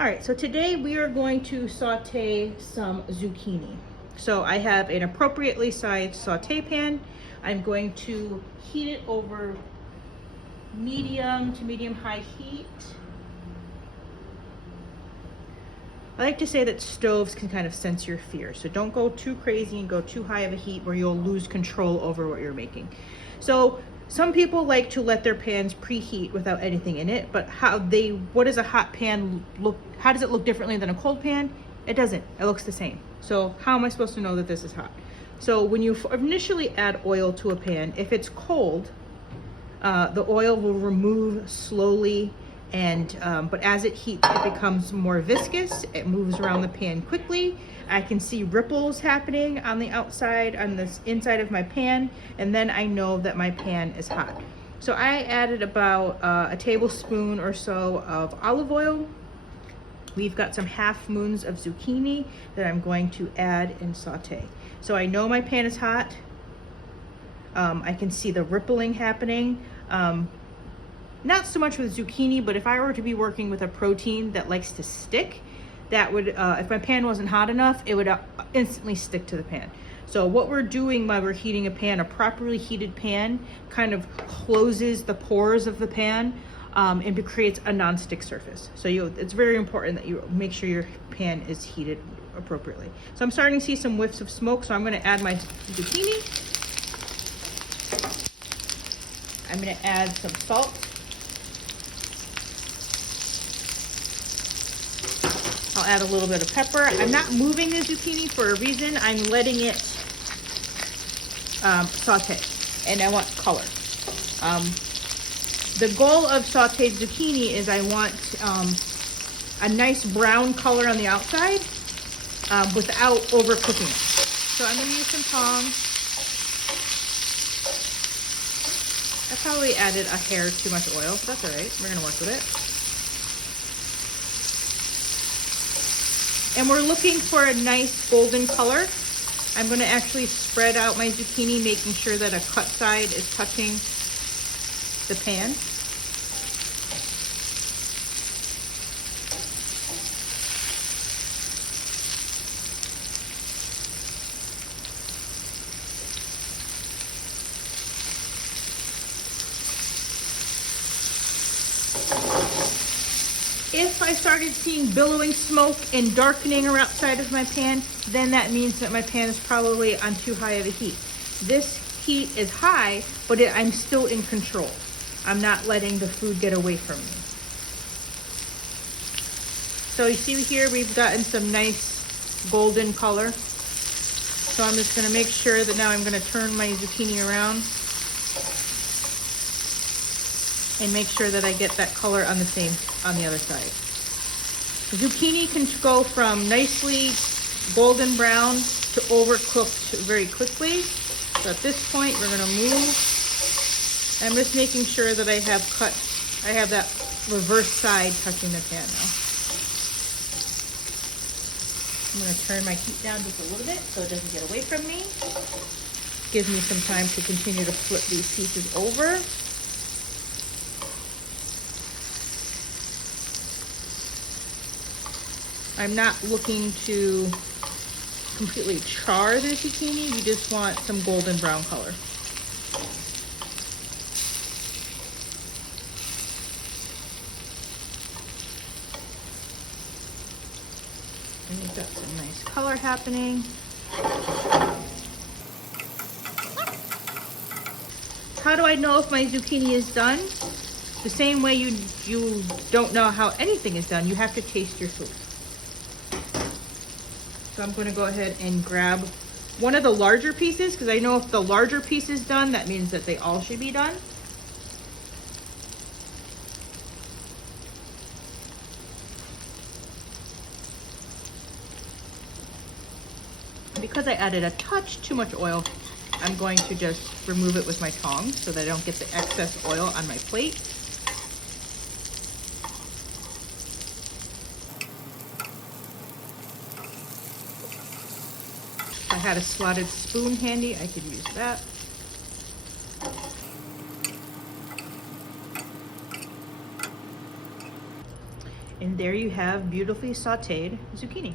All right, so today we are going to saute some zucchini. So I have an appropriately sized saute pan. I'm going to heat it over medium to medium high heat. I like to say that stoves can kind of sense your fear. So don't go too crazy and go too high of a heat where you'll lose control over what you're making. So some people like to let their pans preheat without anything in it, but what does a hot pan look, how does it look differently than a cold pan? It doesn't, it looks the same. So how am I supposed to know that this is hot? So when you initially add oil to a pan, if it's cold, the oil will remove slowly, and but as it heats, it becomes more viscous. It moves around the pan quickly. I can see ripples happening on the outside, on this inside of my pan, and then I know that my pan is hot. So I added about a tablespoon or so of olive oil. We've got some half moons of zucchini that I'm going to add and saute. So I know my pan is hot. I can see the rippling happening. Not so much with zucchini, but if I were to be working with a protein that likes to stick, that would, if my pan wasn't hot enough, it would instantly stick to the pan. So what we're doing while we're heating a pan, a properly heated pan kind of closes the pores of the pan and creates a non-stick surface. So it's very important that you make sure your pan is heated appropriately. So I'm starting to see some whiffs of smoke, so I'm gonna add my zucchini. I'm gonna add some salt. I'll add a little bit of pepper. I'm not moving the zucchini for a reason. I'm letting it saute, and I want color. The goal of sauteed zucchini is I want a nice brown color on the outside without overcooking it. So I'm gonna use some tongs. I probably added a hair too much oil, but that's all right. We're gonna work with it. And we're looking for a nice golden color. I'm gonna actually spread out my zucchini, making sure that a cut side is touching the pan. If I started seeing billowing smoke and darkening outside of my pan, then that means that my pan is probably on too high of a heat. This heat is high, but I'm still in control. I'm not letting the food get away from me. So you see here, we've gotten some nice golden color. So I'm just gonna make sure that now I'm gonna turn my zucchini around and make sure that I get that color on the other side. Zucchini can go from nicely golden brown to overcooked very quickly. So at this point, we're gonna move. I'm just making sure that I have that reverse side touching the pan now. I'm gonna turn my heat down just a little bit so it doesn't get away from me. Gives me some time to continue to flip these pieces over. I'm not looking to completely char the zucchini, you just want some golden brown color. And you've got some nice color happening. How do I know if my zucchini is done? The same way you don't know how anything is done, you have to taste your food. So I'm gonna go ahead and grab one of the larger pieces, because I know if the larger piece is done, that means that they all should be done. Because I added a touch too much oil, I'm going to just remove it with my tongs so that I don't get the excess oil on my plate. If I had a slotted spoon handy, I could use that. And there you have beautifully sauteed zucchini.